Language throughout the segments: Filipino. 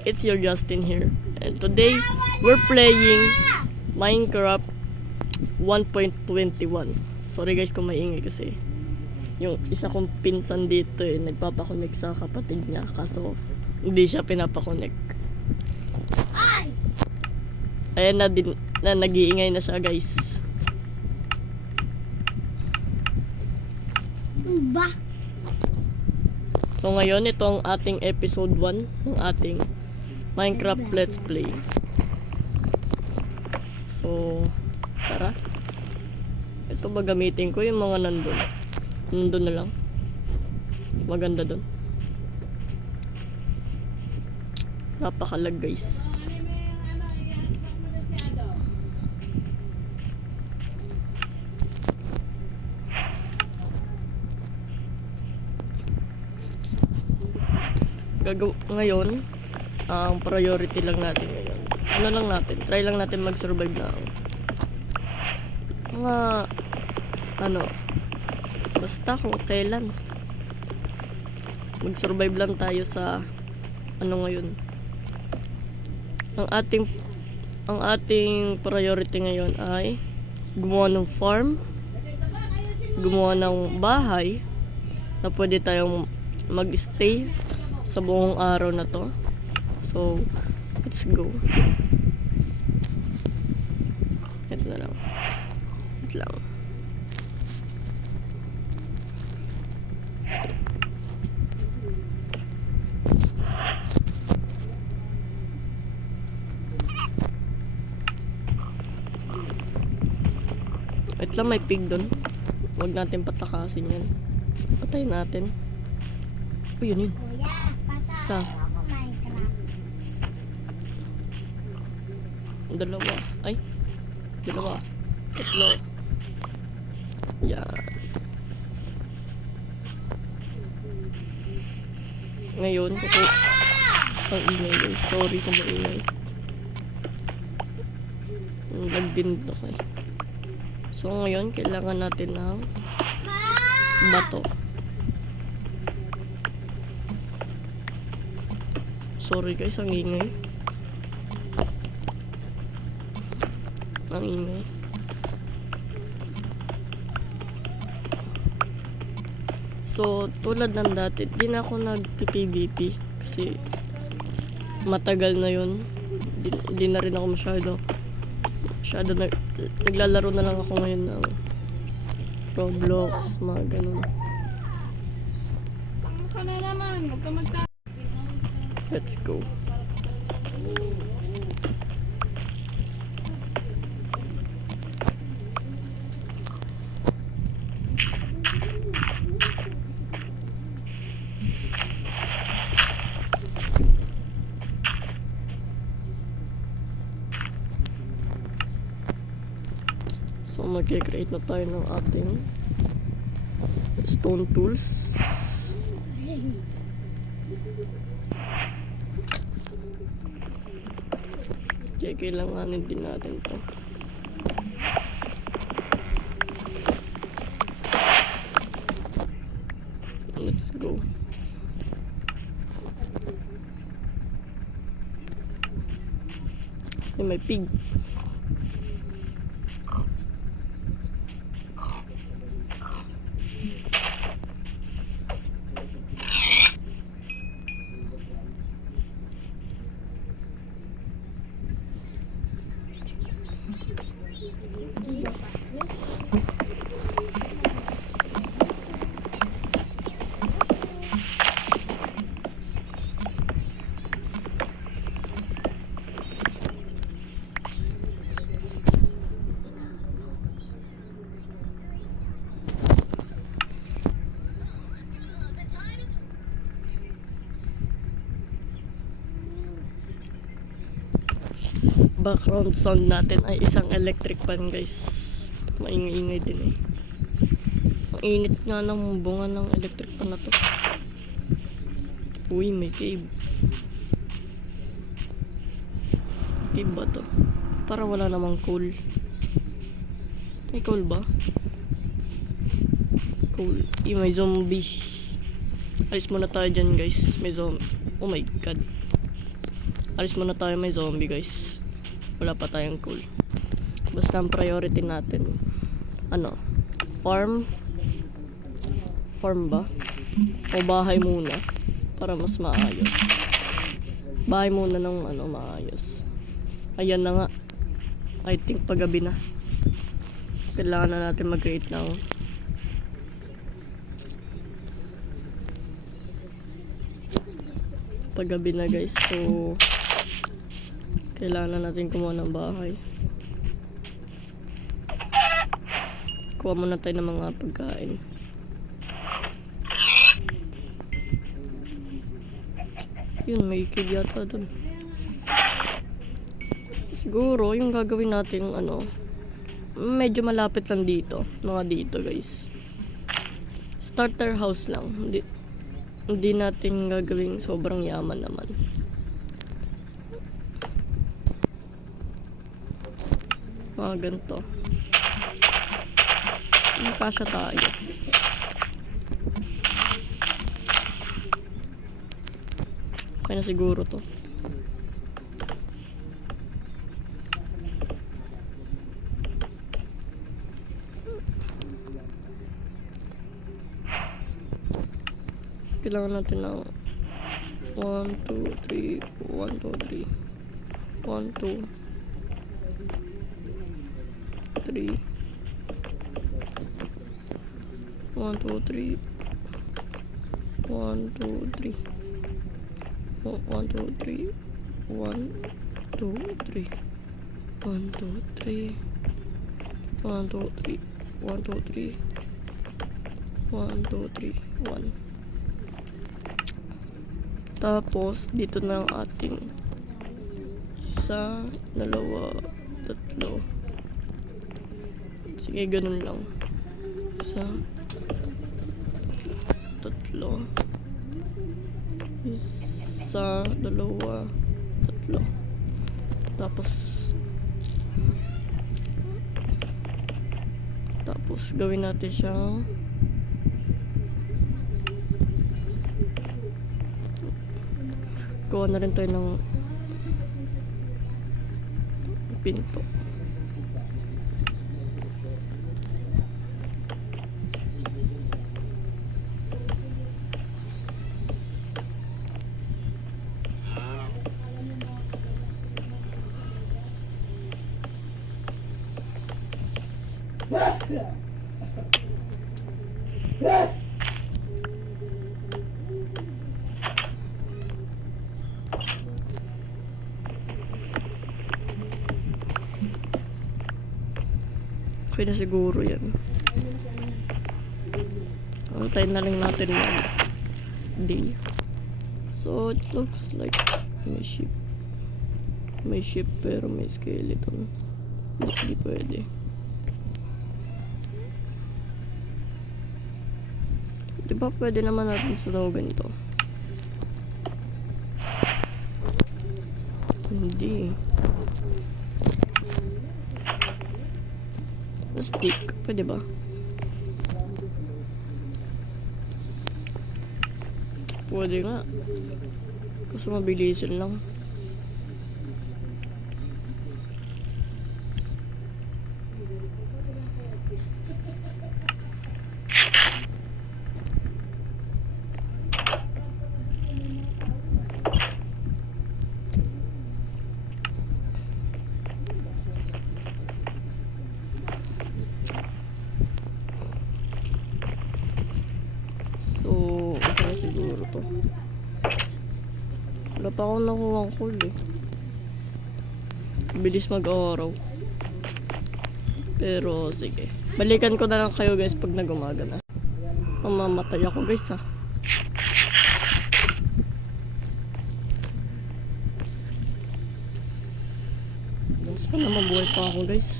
It's your Justin here. And today, we're playing Minecraft 1.21. Sorry guys kung maingay kasi yung isa kong pinsan dito nagpapakonect sa kapatid niya. Kaso, hindi siya pinapakonect. Ayan na nag-iingay na siya guys. Ba? So ngayon, ito ang ating episode 1 ng ating Minecraft Let's Play. So, tara. Ito ba gamitin ko yung mga nandun? Nandun na lang. Maganda dun. Napakalag guys. Ngayon, ang priority lang natin ngayon. Ano lang natin? Try lang natin mag-survive na mga basta kung kailan. Mag-survive lang tayo sa ngayon. Ang ating priority ngayon ay gumawa ng farm, gumawa ng bahay na pwede tayong mag-stay sa buong araw na to. So, let's go. Ito na lang. Ito lang. Wait lang, may pig dun. Huwag natin patakasin yan. Patayin natin. Uy, yun yun. Kuya, Isa. ako Minecraft. Dalawa. Ay. Dalawa. Tatlo. Yan. Ngayon, ang ingay guys. Sorry kung maingay. Lag din ito kay. So, ngayon, kailangan natin ng bato. Sorry guys, ang ingay. Ang ingay. So, tulad ng dati, di na ako nag-PVP kasi matagal na yun. Di na rin ako masyado naglalaro na lang ako ngayon ng Roblox, mga ganun. Tama ka na naman, huwag ka magta... Let's go. So, mag-create na tayo ng ating stone tools. Kaya kailanganin din natin to. Let's go. Ay, may pig. Background sound natin ay isang electric fan guys. Maingay-ingay din eh. Ang init nga ng bunga ng electric fan na to. Uy, may cave. Cave ba to? Para wala namang coal. May coal ba? Coal. May zombie. Alis muna tayo dyan guys. May zombie. Oh my god. Alis muna tayo, may zombie guys. Wala pa tayong coal. Basta ang priority natin, ano, farm ba? O bahay muna para mas maayos. Bahay muna ng ano, maayos. Ayan na nga. I think paggabi na. Kailangan na natin mag-create ng paggabi na guys. So kailangan na natin kumuha ng bahay. Kuha muna tayo ng mga pagkain. Yun, may kid yata dun. Siguro yung gagawin natin ano, medyo malapit lang dito. Mga dito guys. Starter house lang. Hindi natin gagawing sobrang yaman naman. Mga ganito. Kasya tayo. Okay na siguro to. Kailangan natin ng 1, 2, 3 1, 2, 3 1, 2 3 1, 2, 3 1, 2, 3 1, 2, 3 1, 2, 3 1, 2, 3 1, 2, 3 1, 2, 3 1, 2, 3 1. Tapos dito na ang ating 1, 2, 3. Sige, ganun lang. 1, 3 1, 2, 3. Tapos gawin natin siyang gawa na rin tayo ng pinto. Okay na siguro yan. Antayin na lang natin yung day. So it looks like may ship. May ship pero may skeleton. Hindi pwede. Diba pwede naman natin sunugan to? Hindi. Stick, pwede ba? Pwede nga. Kasi mabilisin lang. So, ito na siguro to. Wala pa akong nakuha ang coal eh. Bilis mag-araw. Pero, sige. Balikan ko na lang kayo guys pag nag-umaga na. Mamamatay ako guys ha. Sana mabuhay pa ako guys.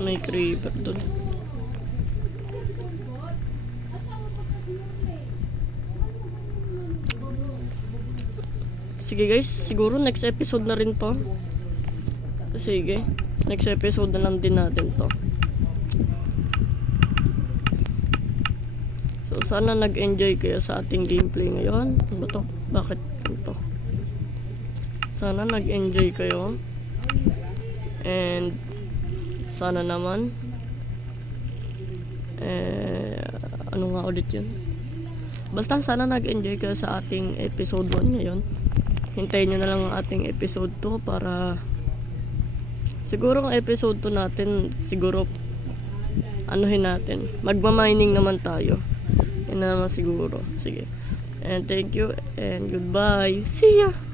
May creeper doon. Sige guys, siguro next episode na rin to. Sige, next episode na lang din natin to. So sana nag-enjoy kayo sa ating gameplay ngayon. Ano ba to? Bakit ito? Sana nag-enjoy kayo. And sana naman ano nga ulit yun? Basta sana nag-enjoy kayo sa ating episode 1 ngayon. Hintayin nyo na lang ang ating episode 2 para siguro ang episode 2 natin, siguro anuhin natin. Magma-mining naman tayo. Yan na naman siguro. Sige. And thank you and goodbye. See ya!